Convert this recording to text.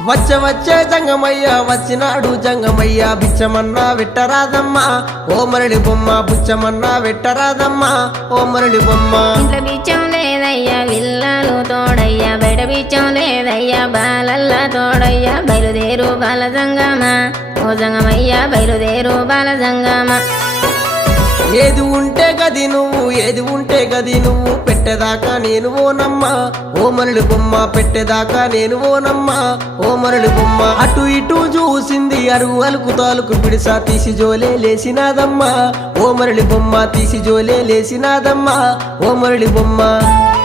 వచ్చే జంగమయ్య వచ్చినాడు జంగమయ్య బిచ్చమన్నా వెట్టరాదమ్మా ఓ మరళి బొమ్మ బుచ్చమన్నా వెట్టరాదమ్మా ఓ మరళి బొమ్మ ఇంట్లో బిచ్చం లేదయ్యా విల్లాలు తోడయ్యా బయట బిచ్చం లేదయ్యా బాలల్లా తోడయ్యా బయలుదేరు బాల జంగమా ఓ జంగమయ్య బయలుదేరు బాల జంగమా ఏది ఉంటే గది నువ్వు పెట్టేదాకా నేను ఓనమ్మా ఓ మరళి బొమ్మ పెట్టేదాకా నేను ఓనమ్మా ఓ మరళి బొమ్మ అటు ఇటు చూసింది అరుగు అలుకు తాలుకు పిడిసా తీసి జోలే లేసినాదమ్మా ఓ మరళి బొమ్మ తీసి జోలే లేసినాదమ్మా ఓ మరళి బొమ్మ